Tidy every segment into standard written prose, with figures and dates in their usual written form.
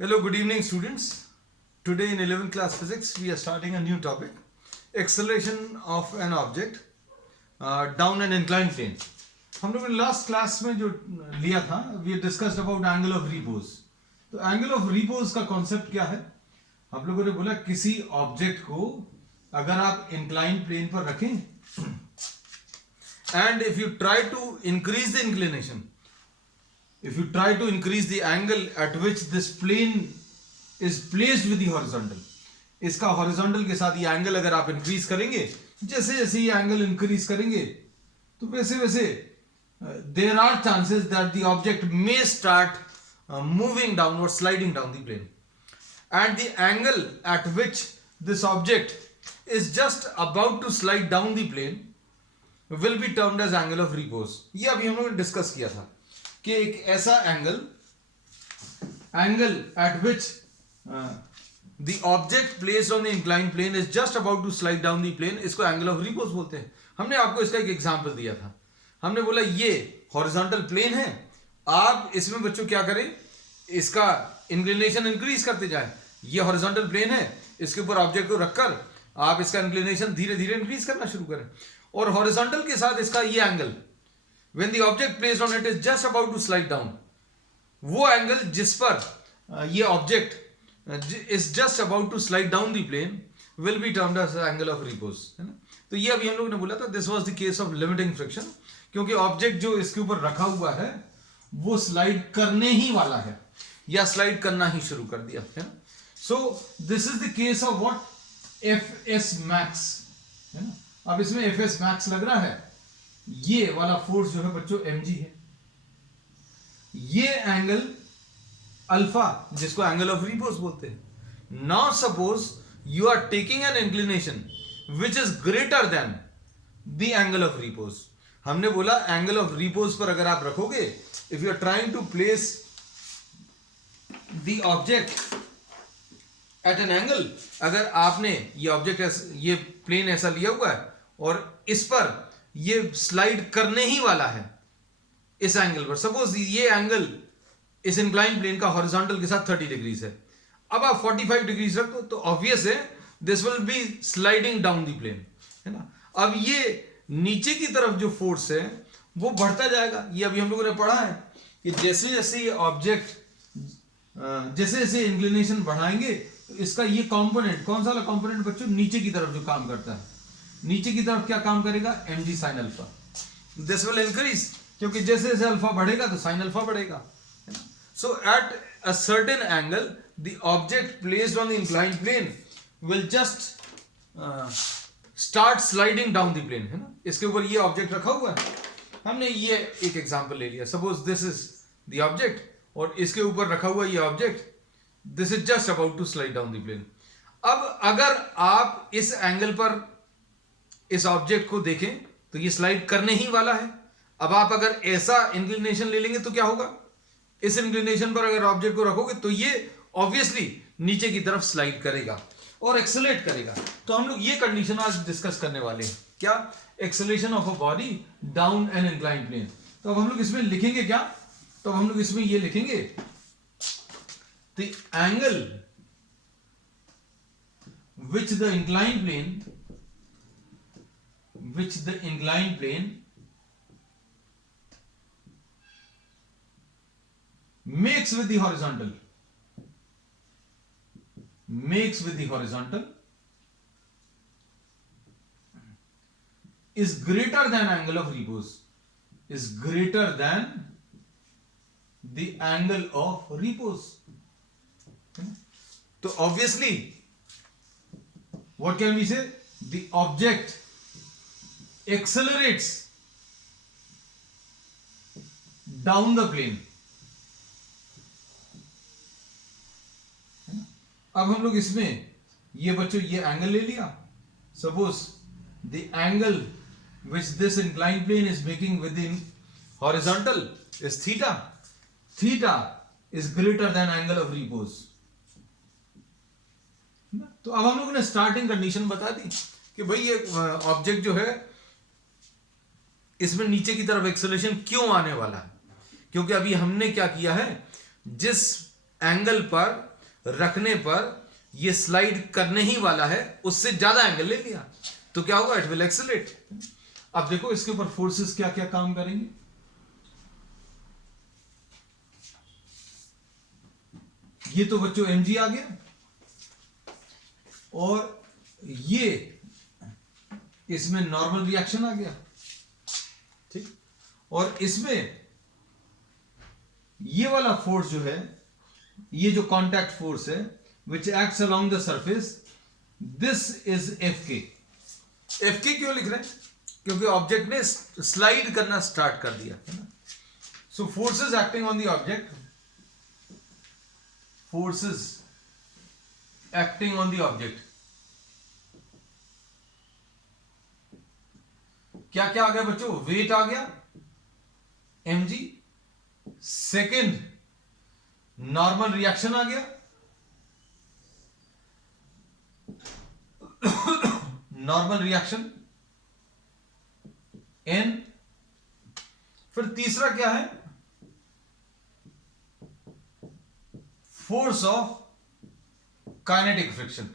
Hello, good evening, students. Today in 11th class physics, we are starting a new topic, acceleration of an object down an inclined plane. हम लोगों ने last class में जो लिया था, we discussed about angle of repose. तो angle of repose का concept क्या है? हम लोगों ने बोला किसी ऑब्जेक्ट को अगर आप inclined plane पर रखें, and if you try to increase the inclination, if you try to increase the angle at which this plane is placed with the horizontal, इसका horizontal के साथ ये angle अगर आप increase करेंगे, जैसे जैसे ये angle increase करेंगे, तो वैसे वैसे there are chances that the object may start moving down or sliding down the plane, and the angle at which this object is just about to slide down the plane will be termed as angle of repose. ये अभी हम लोगों ने discuss किया था कि एक ऐसा angle at which the object placed on the inclined plane is just about to slide down the plane, इसको angle of repose बोलते हैं. हमने आपको इसका एक एग्जांपल दिया था. हमने बोला ये हॉरिजॉन्टल प्लेन है, आप इसमें बच्चों क्या करें, इसका इंक्लिनेशन इंक्रीज करते जाएं. ये हॉरिजॉन्टल प्लेन है, इसके ऊपर ऑब्जेक्ट को रखकर आप इसका इंक्लिनेशन धीरे धीरे इंक्रीज करना शुरू करें, और हॉरिजॉन्टल के साथ इसका ये angle when the object placed on it is just about to slide down, वो एंगल जिस पर ये object is just about to slide down the plane will be termed as angle of repose, है ना. तो ये अभी हम लोगों ने बोला था this was the case of limiting friction, क्योंकि ऑब्जेक्ट जो इसके ऊपर रखा हुआ है वो स्लाइड करने ही वाला है या स्लाइड करना ही शुरू कर दिया है ना. सो this is the case of what FS max, है ना. अब इसमें एफएस मैक्स लग रहा है, ये वाला फोर्स जो है बच्चों mg है, ये एंगल अल्फा जिसको एंगल ऑफ रिपोज बोलते हैं. Now suppose you are taking an inclination which is greater than the angle of repose. हमने बोला एंगल ऑफ रिपोज पर अगर आप रखोगे, if you are trying to place the object at an angle, अगर आपने ये ऑब्जेक्ट ये प्लेन ऐसा लिया हुआ है और इस पर ये स्लाइड करने ही वाला है इस एंगल पर, सपोज ये एंगल इस इंक्लाइन प्लेन का हॉरिजॉन्टल के साथ 30 डिग्रीज है, अब आप 45 डिग्रीज रख दो तो ऑब्वियस है this will be sliding down the plane, है ना. अब ये नीचे की तरफ जो फोर्स है वो बढ़ता जाएगा. ये अभी हम लोगों ने पढ़ा है कि जैसे जैसे ये ऑब्जेक्ट जैसे जैसे इंक्लिनेशन बढ़ाएंगे, इसका ये कंपोनेंट, कौन सा वाला कंपोनेंट बच्चों, नीचे की तरफ जो काम करता है, नीचे की तरफ क्या काम करेगा, mg sin alpha. This will increase, क्योंकि जैसे जैसे अल्फा बढ़ेगा तो साइन अल्फा बढ़ेगा. So at a certain angle the object placed on the inclined plane will just start sliding down the plane, है ना. इसके ऊपर ये ऑब्जेक्ट रखा हुआ है, हमने ये एक एग्जांपल ले लिया. Suppose this is the object और इसके ऊपर रखा हुआ ये object, this is just about to slide down the plane. अब अगर आप इस एंगल पर इस ऑब्जेक्ट को देखें तो ये स्लाइड करने ही वाला है. अब आप अगर ऐसा इंक्लिनेशन ले लेंगे तो क्या होगा, इस इंक्लिनेशन पर अगर ऑब्जेक्ट को रखोगे तो ये ऑब्वियसली नीचे की तरफ स्लाइड करेगा और एक्सेलरेट करेगा. तो हम लोग ये कंडीशन आज डिस्कस करने वाले हैं, क्या, acceleration of a body down an inclined plane. तो अब हम लोग इसमें लिखेंगे क्या, तो हम लोग इसमें ये लिखेंगे the angle which the inclined plane makes with the horizontal is greater than angle of repose, is greater than the angle of repose. So obviously what can we say, the object accelerates down the plane. अब हम लोग इसमें ये बच्चों ये angle ले लिया, suppose the angle which this inclined plane is making with in horizontal is theta, theta is greater than angle of repose. तो अब हम लोगों ने स्टार्टिंग कंडीशन बता दी कि भाई ये ऑब्जेक्ट जो है इसमें नीचे की तरफ एक्सेलरेशन क्यों आने वाला है, क्योंकि अभी हमने क्या किया है, जिस एंगल पर रखने पर ये स्लाइड करने ही वाला है, उससे ज्यादा एंगल ले लिया तो क्या होगा, इट विल एक्सेलरेट। अब देखो इसके ऊपर फोर्सेस क्या क्या काम करेंगे। ये तो बच्चों mg आ गया, और ये इसमें नॉर्मल रिएक्शन आ गया, ठीक। और इसमें ये वाला फोर्स जो है, ये जो कांटेक्ट फोर्स है which acts along the surface, this is Fk। Fk क्यों लिख रहे हैं, क्योंकि ऑब्जेक्ट ने स्लाइड करना स्टार्ट कर दिया है ना। So forces acting on the object, forces acting on the object, क्या क्या आ गया बच्चों, वेट आ गया mg, सेकंड नॉर्मल रिएक्शन आ गया, नॉर्मल रिएक्शन n, फिर तीसरा क्या है, फोर्स ऑफ काइनेटिक फ्रिक्शन,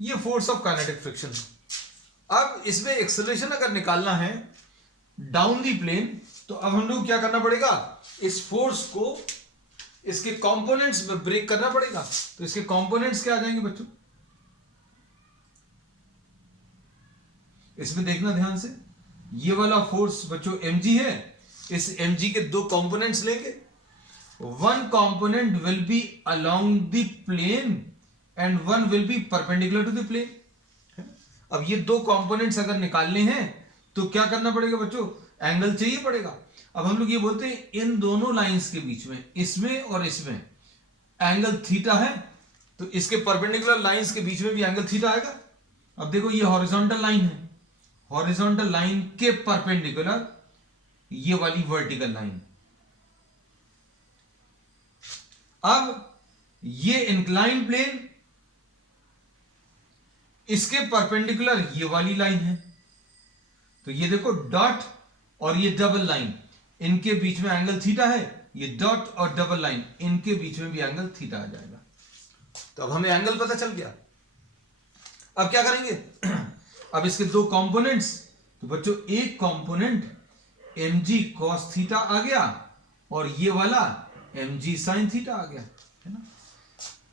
ये फोर्स ऑफ काइनेटिक फ्रिक्शन। अब इसमें एक्सेलरेशन अगर निकालना है डाउन दी प्लेन, तो अब हम लोग क्या करना पड़ेगा, इस फोर्स को इसके कंपोनेंट्स में ब्रेक करना पड़ेगा। तो इसके कंपोनेंट्स क्या आ जाएंगे बच्चों, इसमें देखना ध्यान से, ये वाला फोर्स बच्चों mg है, इस mg के दो कंपोनेंट्स लेंगे, one component will be along the plane and one will be perpendicular to the plane. अब ये दो कंपोनेंट्स अगर निकालने हैं तो क्या करना पड़ेगा बच्चों, एंगल चाहिए पड़ेगा। अब हम लोग ये बोलते हैं इन दोनों लाइंस के बीच में, इसमें और इसमें एंगल थीटा है, तो इसके परपेंडिकुलर लाइंस के बीच में भी एंगल थीटा आएगा। अब देखो ये हॉरिजॉन्टल लाइन है, हॉरिजॉन्टल लाइन के परपेंडिकुलर ये वाली वर्टिकल लाइन, अब ये इंक्लाइन प्लेन, इसके परपेंडिकुलर ये वाली लाइन है, तो ये देखो डॉट और ये डबल लाइन, इनके बीच में एंगल थीटा है, ये डॉट और डबल लाइन इनके बीच में भी एंगल थीटा आ जाएगा। तो अब हमें एंगल पता चल गया। अब क्या करेंगे, अब इसके दो कंपोनेंट्स, तो बच्चों एक कंपोनेंट mg cos थीटा आ गया और ये वाला mg sin थीटा आ गया, है ना।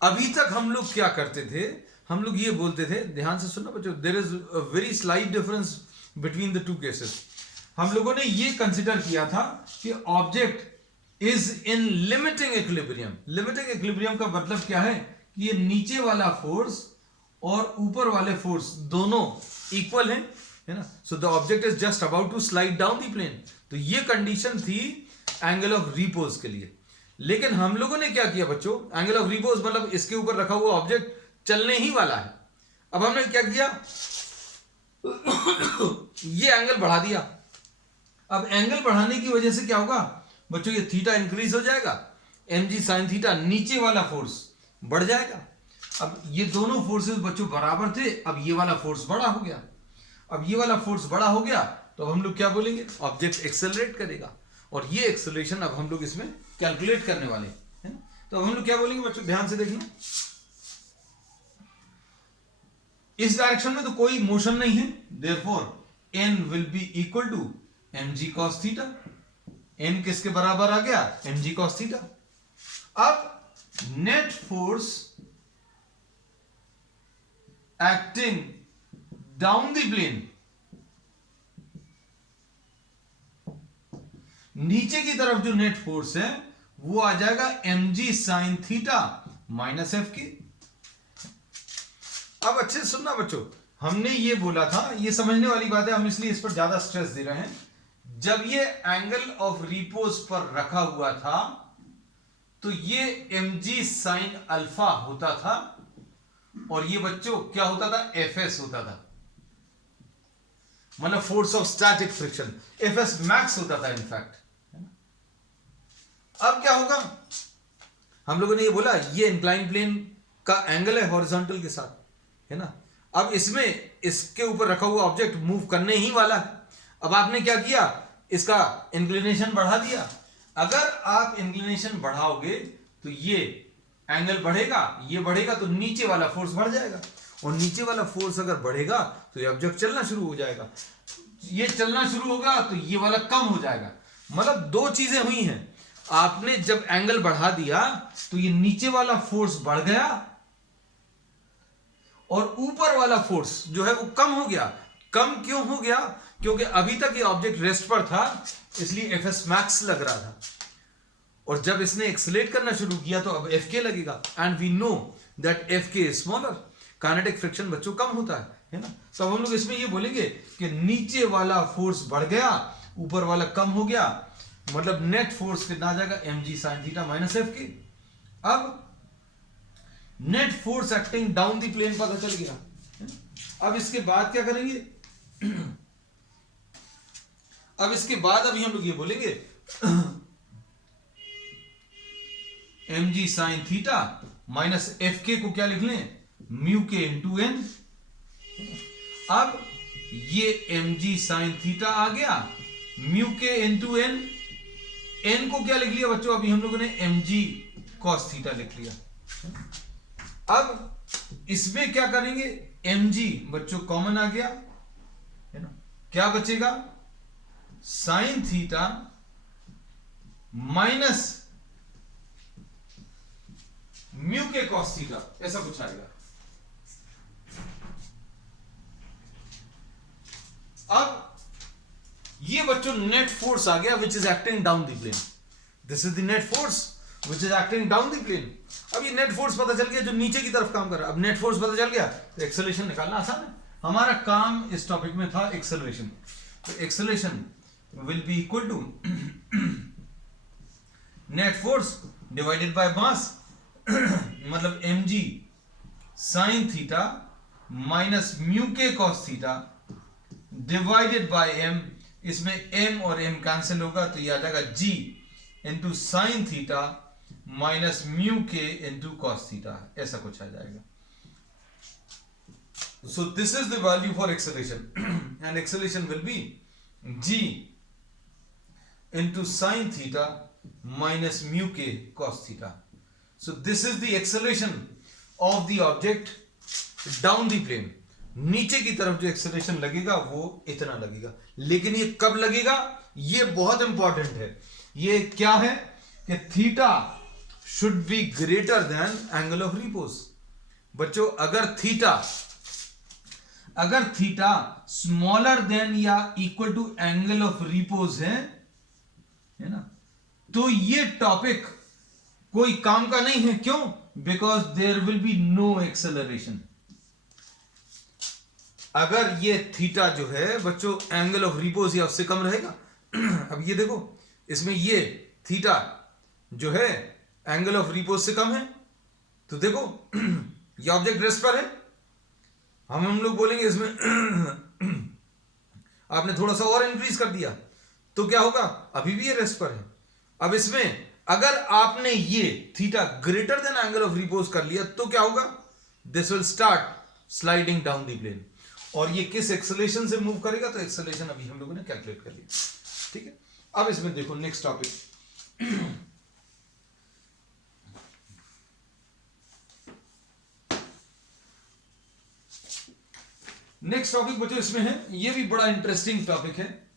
अभी तक हम लोग क्या करते थे, हम लोग ये बोलते थे, ध्यान से सुनना बच्चों, there is a very slight difference between the two cases. हम लोगों ने ये कंसिडर किया था कि object is in limiting equilibrium. Limiting equilibrium का मतलब क्या है कि ये नीचे वाला फोर्स और ऊपर वाले फोर्स दोनों इक्वल हैं, है ना। So the object is just about to slide down the plane. तो ये कंडीशन थी एंगल ऑफ रिपोज के लिए। लेकिन हम लोगों ने क्या किया बच्चों, एंगल ऑफ रिपोज मतलब इसके ऊपर रखा हुआ ऑब्जेक्ट चलने ही वाला है। अब हमने क्या किया, ये एंगल बढ़ा दिया। अब एंगल बढ़ाने की वजह से क्या होगा बच्चों, ये थीटा इंक्रीज हो जाएगा, mg sin थीटा नीचे वाला फोर्स बढ़ जाएगा। अब ये दोनों फोर्सेस बच्चों बराबर थे, अब ये वाला फोर्स बड़ा हो गया। अब ये वाला फोर्स बड़ा हो गया तो अब हम लोग क्या बोलेंगे, ऑब्जेक्ट एक्सेलरेट करेगा, और ये एक्सेलरेशन अब हम लोग इसमें कैलकुलेट करने वाले हैं, है ना। तो अब हम लोग क्या बोलेंगे बच्चों, ध्यान से देखना, इस डायरेक्शन में तो कोई मोशन नहीं है, therefore n will be equal to mg cos theta. n किसके बराबर आ गया, mg cos थीटा। अब net force acting down the plane, नीचे की तरफ जो नेट फोर्स है वो आ जाएगा mg sin theta minus F K. अब अच्छे से सुनना बच्चों, हमने ये बोला था, ये समझने वाली बात है, हम इसलिए इस पर ज्यादा स्ट्रेस दे रहे हैं। जब ये एंगल ऑफ रिपोज पर रखा हुआ था तो ये mg sin अल्फा होता था, और ये बच्चों क्या होता था, fs होता था, मतलब force of static friction, fs max होता था इनफैक्ट। अब क्या होगा, हम लोगों ने ये बोला ये इंक्लाइन प्लेन का एंगल है हॉरिजॉन्टल के साथ, है ना। अब इसमें इसके ऊपर रखा हुआ ऑब्जेक्ट मूव करने ही वाला है। अब आपने क्या किया, इसका इंक्लिनेशन बढ़ा दिया। अगर आप इंक्लिनेशन बढ़ाओगे तो ये एंगल बढ़ेगा, ये बढ़ेगा तो नीचे वाला फोर्स बढ़ जाएगा, और नीचे वाला फोर्स अगर बढ़ेगा तो ये ऑब्जेक्ट चलना शुरू हो जाएगा, ये चलना शुरू होगा तो ये वाला कम हो जाएगा। मतलब दो चीजें हुई हैं, आपने जब एंगल बढ़ा दिया तो ये नीचे वाला फोर्स बढ़ गया और ऊपर वाला फोर्स जो है वो कम हो गया। कम क्यों हो गया? क्योंकि अभी तक ये ऑब्जेक्ट रेस्ट पर था, इसलिए एफएस मैक्स लग रहा था, और जब इसने एक्सेलरेट करना शुरू किया तो अब एफ के लगेगा, and we know that F K is smaller, kinetic friction बच्चों कम होता है ना। तो अब हम लोग इसमें ये बोलेंगे कि नीचे वाला फोर्स बढ़ गया, ऊपर वाला कम हो गया, मतलब नेट फोर्स कितना आ जाएगा, एम जी sine theta minus F K. अब net force acting down the plane पता चल गया। अब इसके बाद क्या करेंगे? अब इसके बाद अभी हम लोग ये बोलेंगे एम जी sine theta minus F K को क्या लिख लें, म्यू के इंटू एन। अब ये एम जी साइन थीटा आ गया, mu k into N, N को क्या लिख लिया बच्चों, अभी हम लोगों ने एम जी कॉस थीटा लिख लिया। अब इसमें क्या करेंगे, एम जी बच्चों कॉमन आ गया है ना, क्या बचेगा, sign theta minus mu k cos theta, ऐसा कुछ आएगा। अब ये बच्चों नेट फोर्स आ गया which is acting down the plane, this is the net force which is acting down the plane. अब ये नेट फोर्स पता चल गया जो नीचे की तरफ काम कर रहा है। अब नेट फोर्स पता चल गया तो एक्सेलरेशन निकालना आसान है। हमारा काम इस टॉपिक में था एक्सेलरेशन, तो acceleration will be equal to net force divided by mass, मतलब m ji sine theta minus mu k cos theta divided by m, इसमें एम और एम कैंसिल होगा तो ये आ जाएगा g into sine theta minus mu k into cos theta, ऐसा कुछ आ जाएगा। So this is the value for acceleration, and acceleration will be g into sine theta minus mu k cos theta. So this is the acceleration of the object down the plane. नीचे की तरफ जो acceleration लगेगा वो इतना लगेगा, लेकिन ये कब लगेगा, ये बहुत इंपॉर्टेंट है। ये क्या है कि theta should be greater than angle of repose. बच्चों अगर थीटा स्मॉलर देन या equal to angle of repose है ना, तो ये टॉपिक कोई काम का नहीं है। क्यों? Because there will be no acceleration. अगर ये थीटा जो है बच्चों एंगल ऑफ रिपोज या उससे कम रहेगा अब ये देखो, इसमें ये थीटा जो है एंगल ऑफ रिपोज से कम है, तो देखो ये ऑब्जेक्ट रेस्ट पर है, हम लोग बोलेंगे इसमें आपने थोड़ा सा और इंक्रीज कर दिया तो क्या होगा, अभी भी ये रेस्ट पर है। अब इसमें अगर आपने ये theta greater than angle of repose कर लिया तो क्या होगा, this will start sliding down the plane, और ये किस एक्सेलरेशन से मूव करेगा, तो एक्सेलरेशन अभी हम लोगों ने कैलकुलेट कर लिया। ठीक है, अब इसमें देखो नेक्स्ट टॉपिक बच्चों इसमें है, ये भी बड़ा इंटरेस्टिंग टॉपिक है।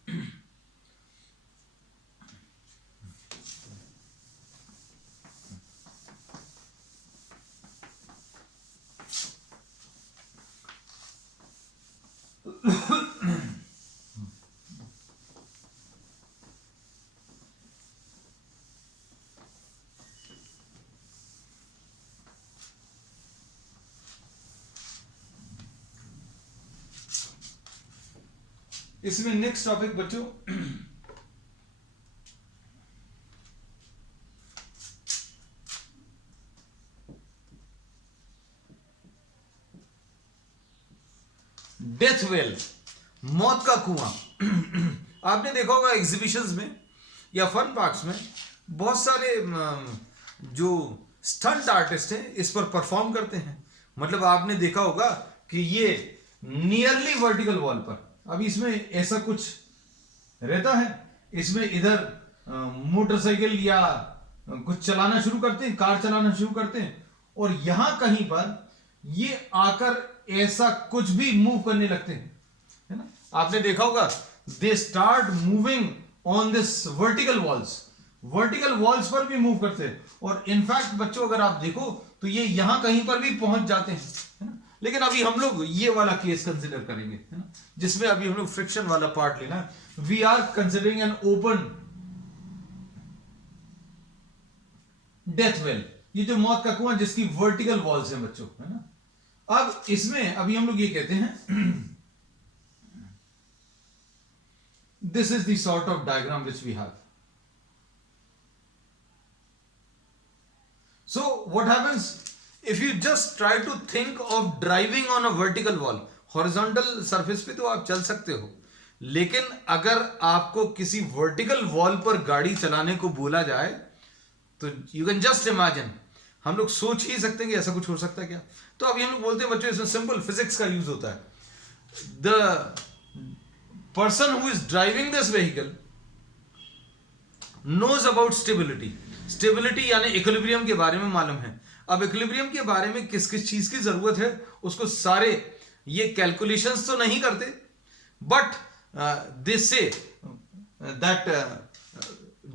इसमें नेक्स्ट टॉपिक बच्चों डेथ वेल, मौत का कुआं। आपने देखा होगा एग्जीबिशंस में या फन पार्क्स में बहुत सारे जो स्टंट आर्टिस्ट हैं इस पर परफॉर्म करते हैं। मतलब आपने देखा होगा कि ये नियरली वर्टिकल वॉल पर, अब इसमें ऐसा कुछ रहता है, इसमें इधर मोटरसाइकिल या कुछ चलाना शुरू करते हैं, कार चलाना शुरू करते हैं, और यहां कहीं पर ये आकर ऐसा कुछ भी मूव करने लगते हैं, है ना। आपने देखा होगा, they start moving on this vertical walls पर भी मूव करते हैं, और इनफैक्ट बच्चों अगर आप देखो तो ये यहां कहीं पर भी पहुंच जाते हैं, है ना। लेकिन अभी हम लोग ये वाला केस कंसिडर करेंगे, है ना, जिसमें अभी हम लोग फ्रिक्शन वाला पार्ट लेना है। We are considering an open death well, ये जो मौत का कुआं जिसकी वर्टिकल वॉल्स हैं बच्चों, है ना। अब इसमें अभी हम लोग ये कहते हैं this is the sort of diagram which we have. So what happens if you just try to think of driving on a vertical wall? Horizontal surface पे तो आप चल सकते हो, लेकिन अगर आपको किसी वर्टिकल वॉल पर गाड़ी चलाने को बोला जाए तो यू कैन जस्ट इमेजिन, हम लोग सोच ही सकते हैं कि ऐसा कुछ हो सकता है क्या। तो अभी हम लोग बोलते हैं बच्चों, इसमें सिंपल फिजिक्स का यूज होता है। The person who is driving this vehicle knows about stability यानी इक्विलिब्रियम के बारे में मालूम है। अब इक्विलिब्रियम के बारे में किस किस चीज की जरूरत है उसको सारे ये कैलकुलेशंस तो नहीं करते, but they say that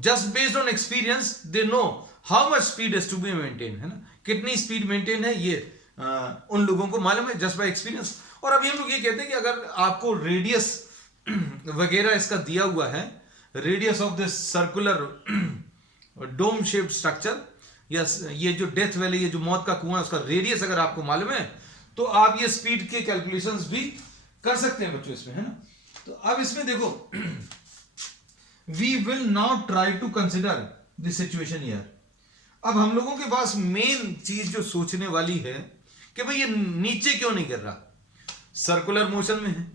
just based on experience they know how much speed is to be maintain, है ना, कितनी स्पीड मेंटेन है ये उन लोगों को मालूम है जस्ट बाय एक्सपीरियंस। और अभी हम लोग ये कहते हैं कि अगर आपको रेडियस वगैरह इसका दिया हुआ है, radius of this circular dome shaped structure, या ये जो डेथ वैली, ये जो मौत का कुआं, उसका रेडियस अगर आपको मालूम है तो आप ये स्पीड के कैलकुलेशंस भी कर सकते हैं बच्चों इसमें, है ना। तो अब इसमें देखो, we will now try to consider the situation here. अब हम लोगों के पास मेन चीज जो सोचने वाली है कि भाई ये नीचे क्यों नहीं गिर रहा, सर्कुलर मोशन में है,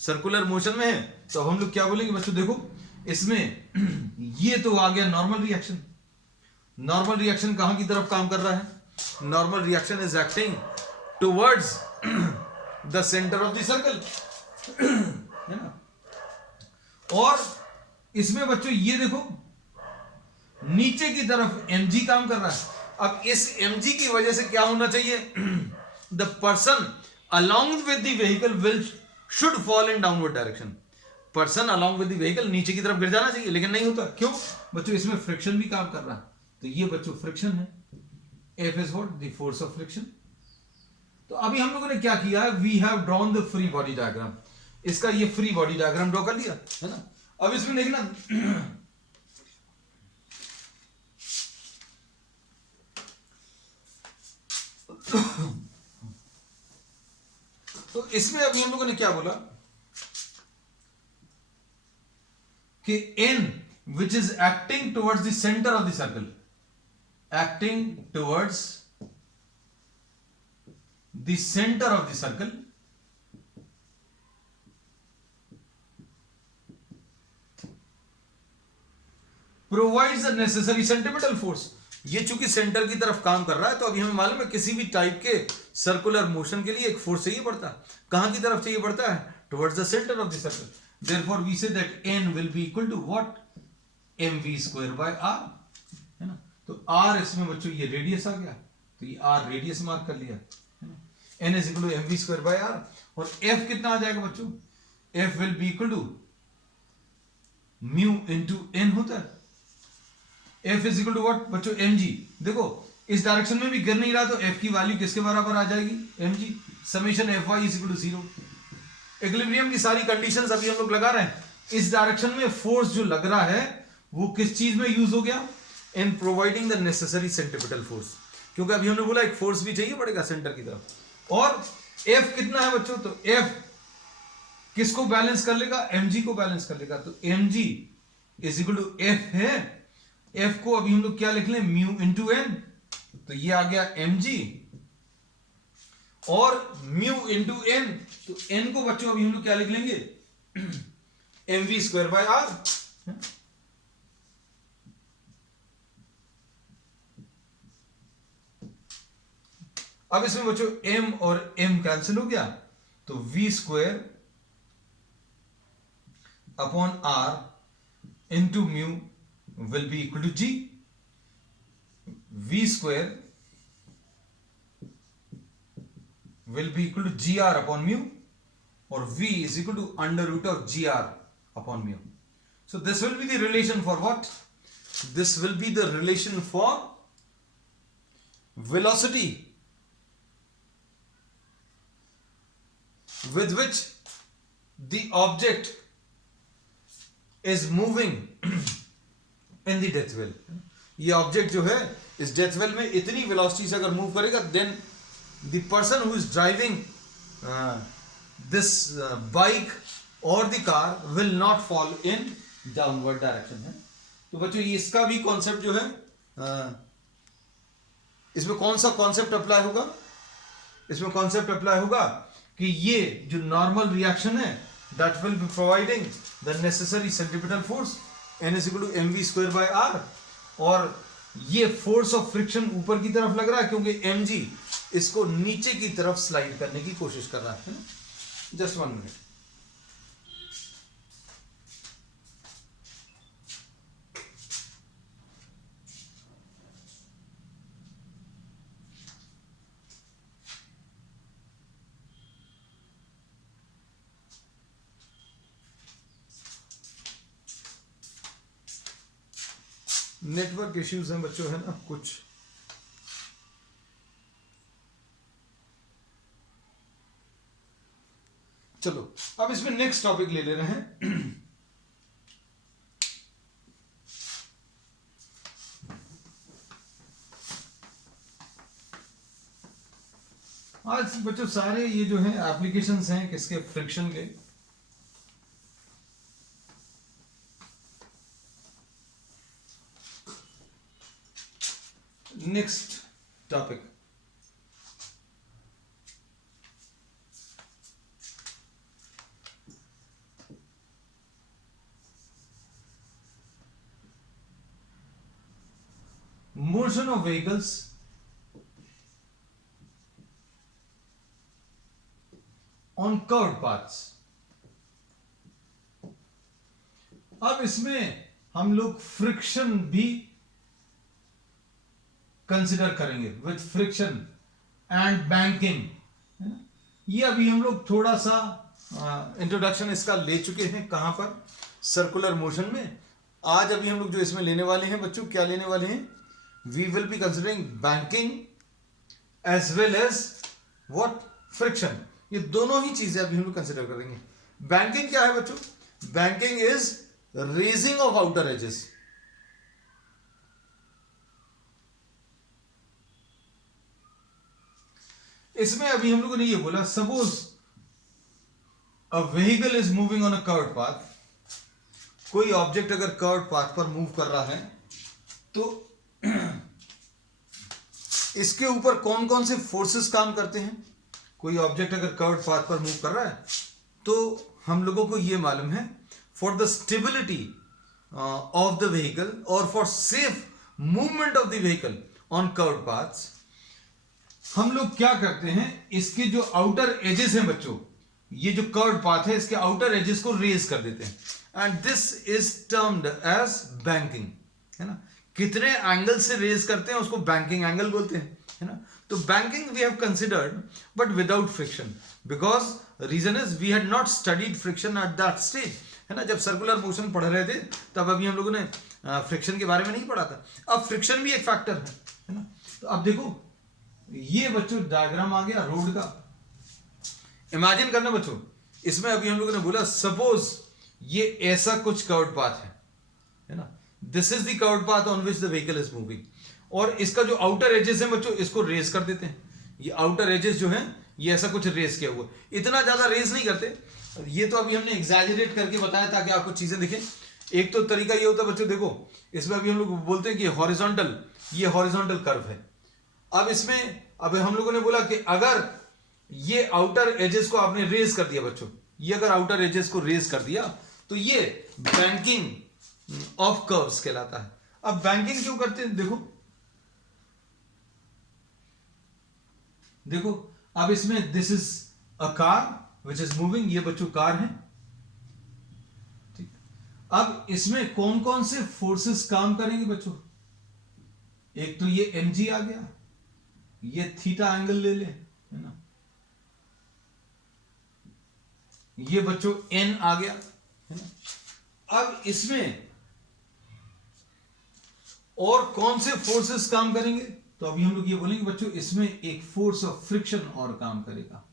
सर्कुलर मोशन में है, तो अब हम लोग क्या बोलेंगे बच्चों, देखो इसमें ये तो आ गया नॉर्मल रिएक्शन। नॉर्मल रिएक्शन कहां की तरफ काम कर रहा है, normal reaction is acting towards the centre of the circle, है ना। और इसमें बच्चों ये देखो नीचे की तरफ mg काम कर रहा है। अब इस mg की वजह से क्या होना चाहिए, the person along with the vehicle will should fall in downward direction, person along with the vehicle नीचे की तरफ गिर जाना चाहिए, लेकिन नहीं होता। क्यों बच्चों, इसमें फ्रिक्शन भी काम कर रहा है, तो ये बच्चों फ्रिक्शन है। F is what, the force of friction. तो अभी हम लोगों ने क्या किया है, we have drawn the free body diagram, इसका ये फ्री बॉडी डायग्राम ड्रॉ कर लिया, है ना। अब इसमें देखना तो इसमें अभी हम लोगों ने क्या बोला कि n which is acting towards the center of the circle, acting towards the center of the circle, provides the necessary centripetal force। ये चूंकि सेंटर की तरफ काम कर रहा है, तो अभी हमें मालूम है किसी भी टाइप के सर्कुलर मोशन के लिए एक फोर्स चाहिए पड़ता है, कहां की तरफ चाहिए पड़ता है, towards the centre of the circle. Therefore we say that n will be equal to what, mv square by r, है ना। तो r इसमें बच्चों ये रेडियस आ गया, तो ये r रेडियस मार्क कर लिया, है ना। n is equal to mv square by r, और f कितना आ जाएगा बच्चों, f will be equal to mu into n होता है। f is equal to what बच्चों, mg। देखो इस डायरेक्शन में भी गिर नहीं रहा, तो f की वैल्यू किसके बराबर आ जाएगी, mg, summation fy is equal to 0। Equilibrium की सारी कंडीशंस अभी हम लोग लगा रहे हैं। इस डायरेक्शन में फोर्स जो लग रहा है वो किस चीज में यूज हो गया, in providing the necessary centripetal force, क्योंकि अभी हमने बोला एक फोर्स भी चाहिए पड़ेगा सेंटर की तरफ। और F कितना है बच्चों, तो F किसको बैलेंस कर लेगा, mg को बैलेंस कर लेगा, तो mg is equal to F है। F को अभी हम लोग क्या लिख लें, म्यू इंटू n, तो ये आ गया mg, और म्यू इंटू n, तो n को बच्चों अभी हम लोग क्या लिख लेंगे, mv स्क्वायर बाय r। अब इसमें बच्चों m और m कैंसिल हो गया, तो v square upon r into mu will be equal to g, v square will be equal to gr upon mu, or v is equal to under root of gr upon mu. So this will be the relation for what? This will be the relation for velocity with which the object is moving in the death well. ये object जो है इस death well में इतनी velocity से अगर move करेगा, then the person who is driving this bike और the car will not fall in downward direction है. तो बच्चों इसका भी कॉन्सेप्ट जो है इसमें कौन सा कॉन्सेप्ट अप्लाई होगा? इसमें कॉन्सेप्ट अप्लाई होगा कि ये जो नॉर्मल रिएक्शन है that will be providing the necessary centripetal force N is equal to mv square by r, और ये फोर्स ऑफ फ्रिक्शन ऊपर की तरफ लग रहा है क्योंकि mg इसको नीचे की तरफ स्लाइड करने की कोशिश कर रहा है. Just 1 minute. नेटवर्क इश्यूज हैं बच्चों, है ना कुछ. चलो अब इसमें नेक्स्ट टॉपिक ले रहे हैं. आज बच्चों सारे ये जो है एप्लीकेशंस हैं किसके? फ्रिक्शन के. Next topic motion of vehicles on curved paths. अब इसमें हम लोग फ्रिक्शन भी कंसिडर करेंगे विद फ्रिक्शन एंड बैंकिंग. ये अभी हम लोग थोड़ा सा इंट्रोडक्शन इसका ले चुके हैं. कहां पर? सर्कुलर मोशन में. आज अभी हम लोग जो इसमें लेने वाले हैं बच्चों, क्या लेने वाले हैं? We will be considering banking as well as what? Friction. ये दोनों ही चीजें अभी हम लोग कंसिडर करेंगे. बैंकिंग क्या है बच्चों? Banking is raising of outer edges. इसमें अभी हम लोगों ने ये बोला, suppose a vehicle is moving on a curved path. कोई ऑब्जेक्ट अगर कर्व्ड पाथ पर मूव कर रहा है तो इसके ऊपर कौन कौन से फोर्सेस काम करते हैं? कोई ऑब्जेक्ट अगर कर्व्ड पाथ पर मूव कर रहा है तो हम लोगों को ये मालूम है, for the stability of the vehicle और for safe movement of the vehicle on curved paths, हम लोग क्या करते हैं, इसके जो आउटर एजेस हैं बच्चों, ये जो कर्व्ड पाथ है इसके आउटर एजेस को रेज कर देते हैं. And this is termed as banking, है ना. कितने एंगल से रेज करते हैं उसको बैंकिंग एंगल बोलते हैं, है ना. तो banking we have considered but without friction, because reason is we had not studied friction at that stage, है ना. जब सर्कुलर मोशन पढ़ रहे थे तब अभी हम लोगों ने फ्रिक्शन के बारे में नहीं पढ़ा था. अब फ्रिक्शन भी एक फैक्टर है ना. तो अब देखो ये बच्चों डायग्राम आ गया रोड का. इमेजिन करना बच्चों, इसमें अभी हम लोगों ने बोला सपोज ये ऐसा कुछ कर्व्ड पाथ है ना. This is the curved path on which the vehicle is moving, और इसका जो आउटर एजेस है बच्चों इसको रेस कर देते हैं. ये आउटर एजेस जो है ये ऐसा कुछ रेस किया हुआ, इतना ज्यादा रेस नहीं करते. ये तो अभी हमने एग्जैजरेट करके बताया ताकि आपको चीजें दिखें. एक तो तरीका ये होता है बच्चों, देखो इसमें अभी हम लोग बोलते हैं कि हॉरिजॉन्टल, ये हॉरिजॉन्टल कर्व है. अब इसमें अब हम लोगों ने बोला कि अगर ये आउटर एजेस को आपने रेज कर दिया बच्चों, ये अगर आउटर एजेस को रेज कर दिया तो ये बैंकिंग ऑफ कर्व्स कहलाता है. अब बैंकिंग क्यों करते हैं? देखो अब इसमें this is a car which is moving, ये बच्चों कार है, ठीक. अब इसमें कौन कौन से फोर्सेस काम करेंगे बच्चों? एक तो ये mg आ गया, ये थीटा एंगल ले ले, है ना, ये बच्चों n आ गया, है ना। अब इसमें और कौन से फोर्सेस काम करेंगे? तो अभी हम लोग ये बोलेंगे बच्चों, इसमें एक फोर्स ऑफ फ्रिक्शन और काम करेगा।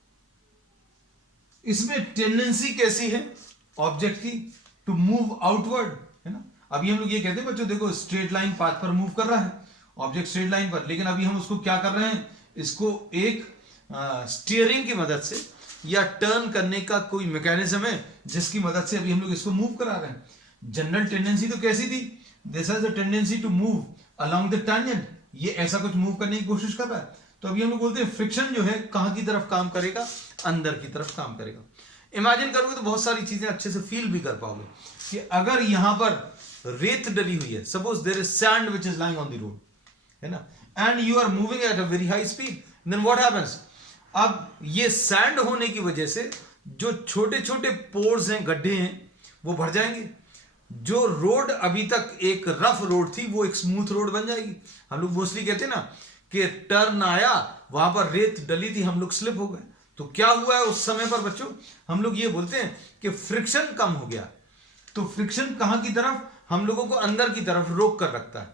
इसमें टेंडेंसी कैसी है ऑब्जेक्ट की? टू मूव आउटवर्ड, है ना। अभी हम लोग ये कहते हैं बच्चों, देखो स्ट्रेट लाइन पाथ पर मूव कर रहा है ऑब्जेक्ट, स्ट्रेट लाइन पर, लेकिन अभी हम उसको क्या कर रहे हैं, इसको एक स्टीयरिंग की मदद से या टर्न करने का कोई मैकेनिज्म है जिसकी मदद से अभी हम लोग इसको मूव करा रहे हैं। जनरल टेंडेंसी तो कैसी थी? This has a tendency to move along the tangent, ये ऐसा कुछ मूव करने की कोशिश कर रहा है। तो अभी हम लोग बोलते हैं फ्रिक्शन जो है कहां की तरफ काम करेगा? अंदर की तरफ काम करेगा। इमेजिन करोगे तो बहुत सारी चीजें अच्छे से फील भी कर पाओगे कि अगर यहां पर रेत डली हुई है, suppose there is sand which is lying on the road, है ना, and you are moving at a very high speed, then what happens? अब ये सैंड होने की वजह से जो छोटे छोटे पोर्स हैं, गड्ढे हैं, वो भर जाएंगे। जो रोड अभी तक एक रफ रोड थी वो एक स्मूथ रोड बन जाएगी। हम लोग मोस्टली कहते हैं ना कि टर्न आया, वहां पर रेत डली थी, हम लोग स्लिप हो गए। तो क्या हुआ है उस समय पर बच्चों? हम लोग ये बोलते हैं कि फ्रिक्शन कम हो गया। तो फ्रिक्शन कहां की तरफ? हम लोगों को अंदर की तरफ रोक कर रखता है।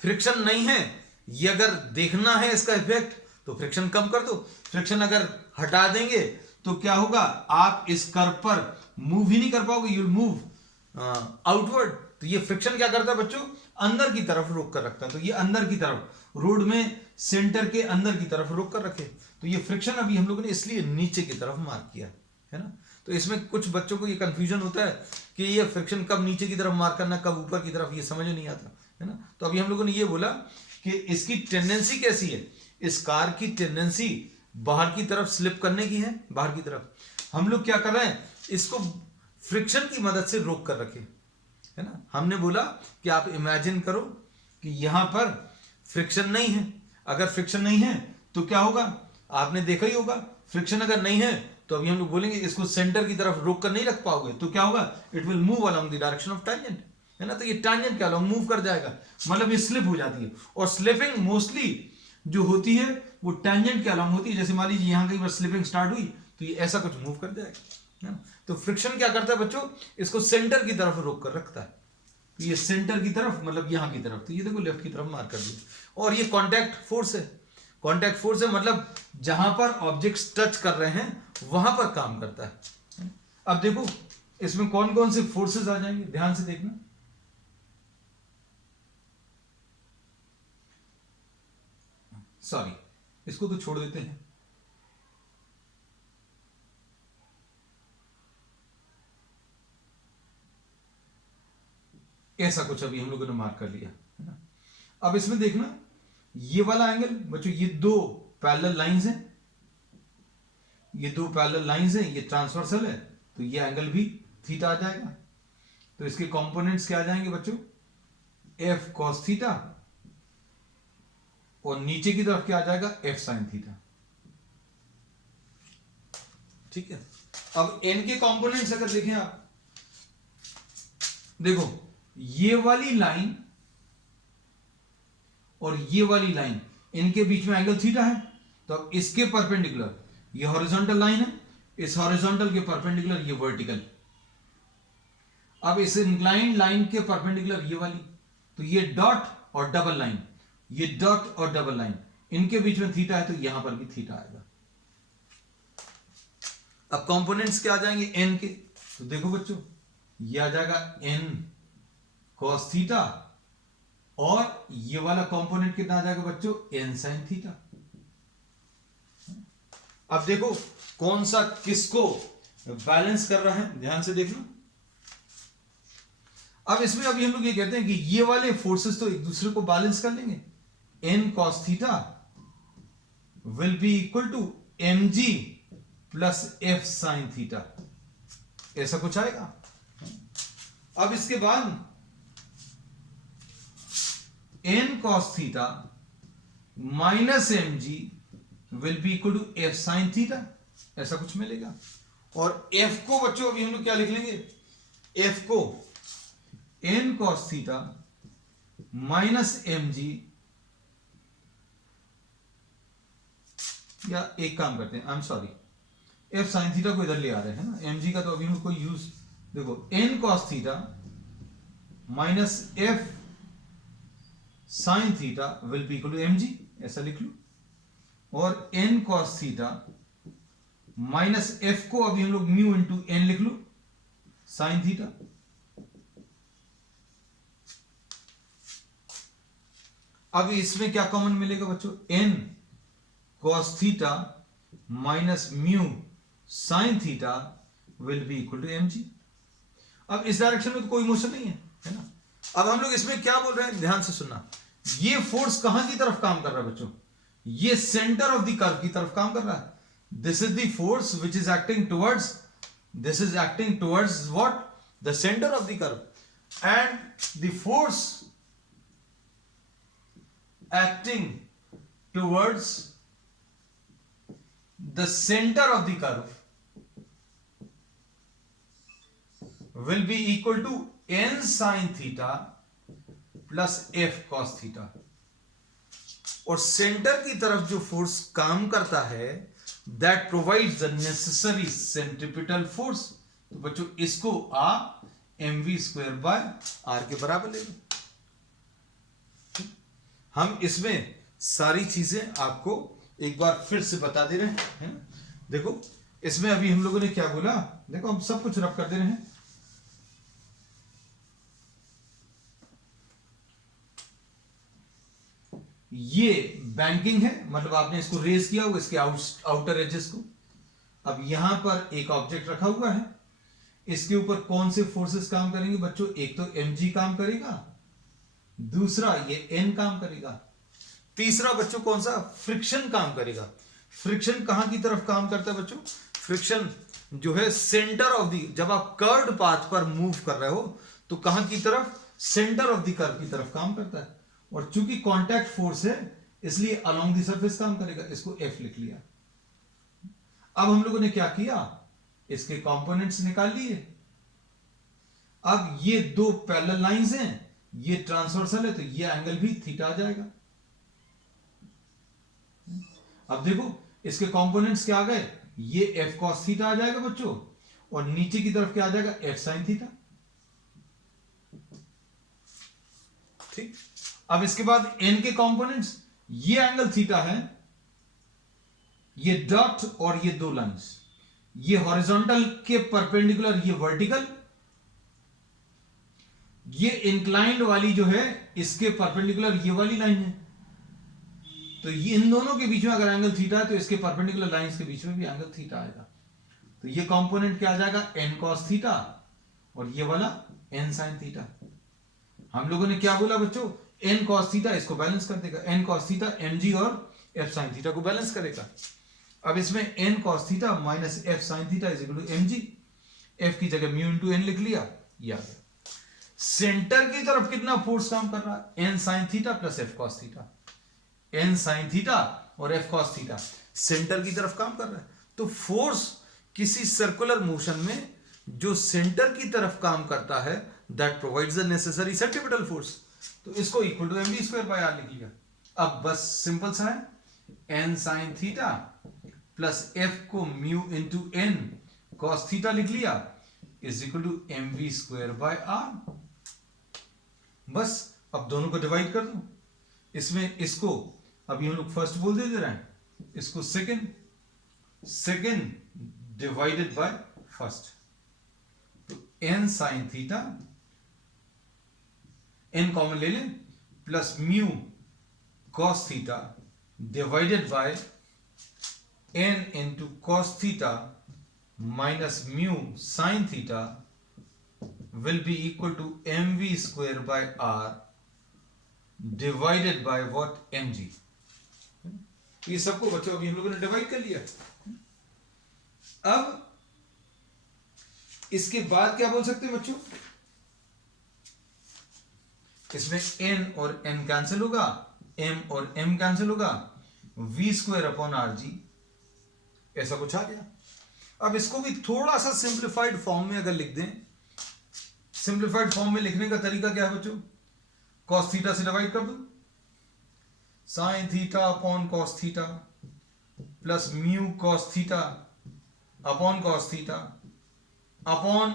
फ्रिक्शन नहीं है, ये अगर देखना है इसका इफेक्ट तो फ्रिक्शन कम कर दो। फ्रिक्शन अगर हटा देंगे तो क्या होगा? आप इस कर्व पर मूव ही नहीं कर पाओगे, यू विल मूव आउटवर्ड। तो ये फ्रिक्शन क्या करता है बच्चों? अंदर की तरफ रोक कर रखता है। तो ये अंदर की तरफ, रोड में सेंटर के अंदर की तरफ रोक कर रखे। तो ये फ्रिक्शन अभी हम लोगों ने इसलिए नीचे की तरफ मार्क किया, है ना। तो इसमें कुछ बच्चों को ये कंफ्यूजन होता है कि ये फ्रिक्शन कब नीचे की तरफ मार्क करना, कब ऊपर की तरफ, ये समझ नहीं आता, है ना। तो अभी हम लोगों ने ये बोला कि इसकी टेंडेंसी कैसी है? इस कार की टेंडेंसी बाहर की तरफ स्लिप करने की है, बाहर की तरफ। हम लोग क्या कर रहे हैं? इसको फ्रिक्शन की मदद से रोक कर रखे, है ना। हमने बोला कि आप इमेजिन करो कि यहां पर फ्रिक्शन नहीं है। अगर फ्रिक्शन नहीं है तो क्या होगा? आपने देखा ही होगा, फ्रिक्शन अगर नहीं है तो अभी हम लोग बोलेंगे इसको सेंटर की तरफ रोक कर नहीं रख पाओगे, तो क्या होगा? It will move along the direction of tangent, है ना। तो ये टैंजेंट क्या अलोंग मूव कर जाएगा, मतलब ये स्लिप हो जाती है। और स्लिपिंग मोस्टली जो होती है वो टैंजेंट के अलोंग होती है। जैसे मान लीजिए यहां कहीं पर स्लिपिंग स्टार्ट हुई तो ये ऐसा कुछ मूव कर जाएगा, है ना। तो फ्रिक्शन क्या करता है बच्चों? इसको सेंटर की तरफ रोक कर रखता है। तो ये सेंटर की तरफ मतलब यहां की तरफ, तो ये देखो लेफ्ट की तरफ मार्क कर दिया। और ये कांटेक्ट फोर्स है, कांटेक्ट फोर्स है मतलब जहां पर ऑब्जेक्ट्स टच कर रहे हैं वहां पर काम करता है। अब देखो इसमें कौन कौन से फोर्सेस आ जाएंगे, ध्यान से देखना। सॉरी, इसको तो छोड़ देते हैं। ऐसा कुछ अभी हम लोगों ने मार्क कर लिया, है ना। अब इसमें देखना ये वाला एंगल बच्चों, ये दो पैरेलल लाइंस हैं, ये दो पैरेलल लाइंस हैं, ये ट्रांसवर्सल है, तो ये एंगल भी थीटा आ जाएगा। तो इसके कंपोनेंट्स क्या आ जाएंगे बच्चों? एफ कॉस थीटा, और नीचे की तरफ क्या आ जाएगा? एफ साइन थीटा, ठीक है। अब एन के कंपोनेंट्स अगर देखें आप, देखो ये वाली लाइन और ये वाली लाइन, इनके बीच में एंगल थीटा है। तो अब इसके परपेंडिकुलर ये हॉरिजॉन्टल लाइन है, इस हॉरिजॉन्टल के परपेंडिकुलर ये वर्टिकल। अब इस इंक्लाइंड लाइन के परपेंडिकुलर ये वाली, तो ये डॉट और डबल लाइन, ये डॉट और डबल लाइन, इनके बीच में थीटा है, तो यहां पर भी थीटा आएगा। अब कंपोनेंट्स क्या आ जाएंगे एन के? तो देखो बच्चों ये आ जाएगा एन कॉस थीटा, और ये वाला कंपोनेंट कितना आ जाएगा बच्चों? N sine theta. अब देखो कौन सा किसको बैलेंस कर रहा है, ध्यान से देखना। अब इसमें अभी हम लोग ये कहते हैं कि ये वाले फोर्सेस तो एक दूसरे को बैलेंस कर लेंगे। N cos theta will be equal to M G plus F sine theta, ऐसा कुछ आएगा। अब इसके बाद N cos theta minus M G will be equal to F sine theta, ऐसा कुछ मिलेगा। और एफ को बच्चों अभी हम लोग क्या लिख लेंगे? एफ को N cos theta minus M G, या एक काम करते हैं, I am sorry, F sine theta को इधर ले आ रहे हैं ना, एम जी का तो अभी हम कोई यूज, देखो N cos theta minus F sine theta will be equal to M G, ऐसा लिख लो, और N cos theta minus F को अभी हम लोग म्यू इंटू एन लिख लो साइन थीटा। अब इसमें क्या कॉमन मिलेगा बच्चों, N cos theta minus mu sine theta will be equal to M G. अब इस डायरेक्शन में तो कोई मोशन नहीं है ना। अब हम लोग इसमें क्या बोल रहे हैं, ध्यान से सुनना, ये फोर्स कहां की तरफ काम कर रहा है बच्चों, ये सेंटर ऑफ द कर्व की तरफ काम कर रहा है। This is the force which is acting towards, this is acting towards what, the centre of the curve, and the force acting towards the center of the curve will be equal to n sin theta plus f cos theta। और centre की तरफ जो force काम करता है that provides the necessary centripetal force। तो बच्चों इसको आप mv स्क्वायर बाय r के बराबर ले लो। हम इसमें सारी चीजें आपको एक बार फिर से बता दे रहे हैं। देखो इसमें अभी हम लोगों ने क्या बोला, देखो हम सब कुछ रब कर दे रहे हैं। ये बैंकिंग है, मतलब आपने इसको रेज किया हुआ, इसके आउटर एजेस को। अब यहां पर एक ऑब्जेक्ट रखा हुआ है, इसके ऊपर कौन से फोर्सेस काम करेंगे बच्चों, एक तो mg काम करेगा, दूसरा ये n काम करेगा, तीसरा बच्चों कौन सा, फ्रिक्शन काम करेगा। फ्रिक्शन कहां की तरफ काम करता है बच्चों, फ्रिक्शन जो है सेंटर ऑफ दी, जब आप कर्व्ड पाथ पर मूव कर रहे हो तो कहां की तरफ, सेंटर ऑफ द कर्व की तरफ काम करता है। और चूंकि कांटेक्ट फोर्स है इसलिए अलोंग द सरफेस काम करेगा, इसको F लिख लिया। अब हम लोगों ने क्या किया, इसके कंपोनेंट्स निकाल लिए। अब ये दो पैरेलल लाइंस हैं, ये ट्रांसवर्सल है तो ये एंगल भी थीटा आ जाएगा। अब देखो इसके कंपोनेंट्स क्या आ गए, ये F cos थीटा आ जाएगा बच्चों, और नीचे की तरफ क्या आ जाएगा, F sin थीटा। ठीक, अब इसके बाद n के कंपोनेंट्स, ये एंगल थीटा है, ये डॉट और ये दो लाइंस, ये हॉरिजॉन्टल के परपेंडिकुलर, ये वर्टिकल, ये इंक्लाइंड वाली जो है इसके परपेंडिकुलर ये वाली लाइन है। तो ये इन दोनों के बीच में अगर एंगल थीटा है तो इसके परपेंडिकुलर लाइंस के बीच में भी एंगल थीटा आएगा। तो ये कंपोनेंट क्या आ जाएगा, n cos थीटा, और ये वाला n sin थीटा। हम लोगों ने क्या बोला बच्चों, n cos थीटा इसको बैलेंस कर देगा, n cos थीटा mg और f sin थीटा को बैलेंस करेगा। अब इसमें n cos theta minus f sin theta is equal to mg, f की जगह म्यू इंटू n लिख लिया, ये आ गया। सेंटर की तरफ कितना फोर्स काम कर रहा है, n sin theta plus f cos theta, n sin theta और f cos थीटा सेंटर की तरफ काम कर रहा है। तो फोर्स किसी सर्कुलर मोशन में जो सेंटर की तरफ काम करता है that provides the necessary centripetal force, तो इसको equal to mv square by r लिख लिया। अब बस सिंपल सा है, n sin theta plus f को mu into n cos theta लिख लिया is equal to mv square by r। बस अब दोनों को डिवाइड कर दो, इसमें इसको अभी हम लोग फर्स्ट बोल दे रहे हैं, इसको second, second divided by first. तो n sin theta, n common ले लें, plus mu cos theta divided bye n into cos theta minus mu sin theta will be equal to mv square by r divided by what, mg। ये सबको बच्चों अभी हम लोगों ने divide कर लिया। अब इसके बाद क्या बोल सकते हैं बच्चों, इसमें n और n कैंसिल होगा, m और m कैंसिल होगा, v स्क्वायर अपॉन आर जी, ऐसा कुछ आ गया। अब इसको भी थोड़ा सा सिंप्लीफाइड फॉर्म में अगर लिख दें सिंप्लीफाइड फॉर्म में लिखने का तरीका क्या है बच्चों? cos थीटा से डिवाइड कर दो, sine theta upon cos theta plus mu cos theta upon cos theta upon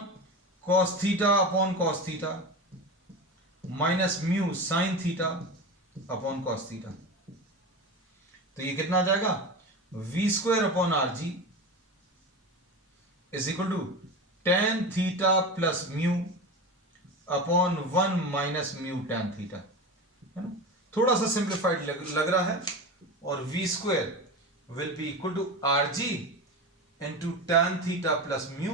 cos theta upon cos theta minus mu sine theta upon cos theta. तो ये कितना आ जाएगा? v square upon R G is equal to tan theta plus mu upon 1 minus mu tan theta, है ना? थोड़ा सा simplified लग रहा है, और v square will be equal to R G into tan theta plus mu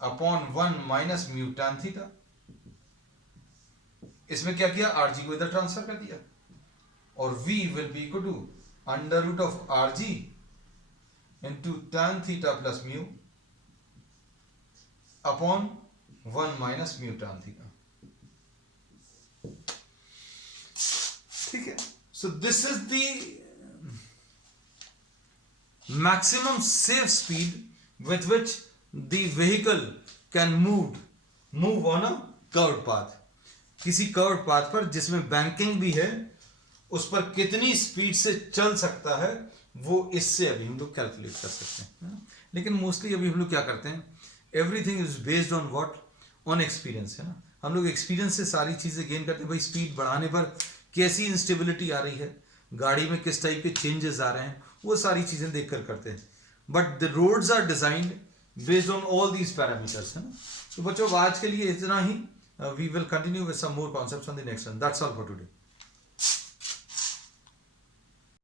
upon 1 minus mu tan theta. इसमें क्या किया? आर जी को इधर ट्रांसफर कर दिया, और v will be equal to under root of R G into tan theta plus mu upon 1 minus mu tan theta. ठीक है, so this is the maximum safe speed with which the vehicle can move on a curved path. किसी curved path पर जिसमें banking भी है, उस पर कितनी स्पीड से चल सकता है वो इससे अभी हम लोग कैलकुलेट कर सकते हैं। लेकिन मोस्टली अभी हम लोग क्या करते हैं, everything is based on what, on experience, है ना। हम लोग एक्सपीरियंस से सारी चीजें गेन करते हैं। भाई स्पीड बढ़ाने पर कैसी इंस्टेबिलिटी आ रही है, गाड़ी में किस टाइप के चेंजेस आ रहे हैं, वो सारी चीजें देखकर करते हैं। But the roads are designed based on all these parameters, है ना। तो बच्चों आज के लिए इतना ही। We will continue with some more concepts on the next one. That's all for today.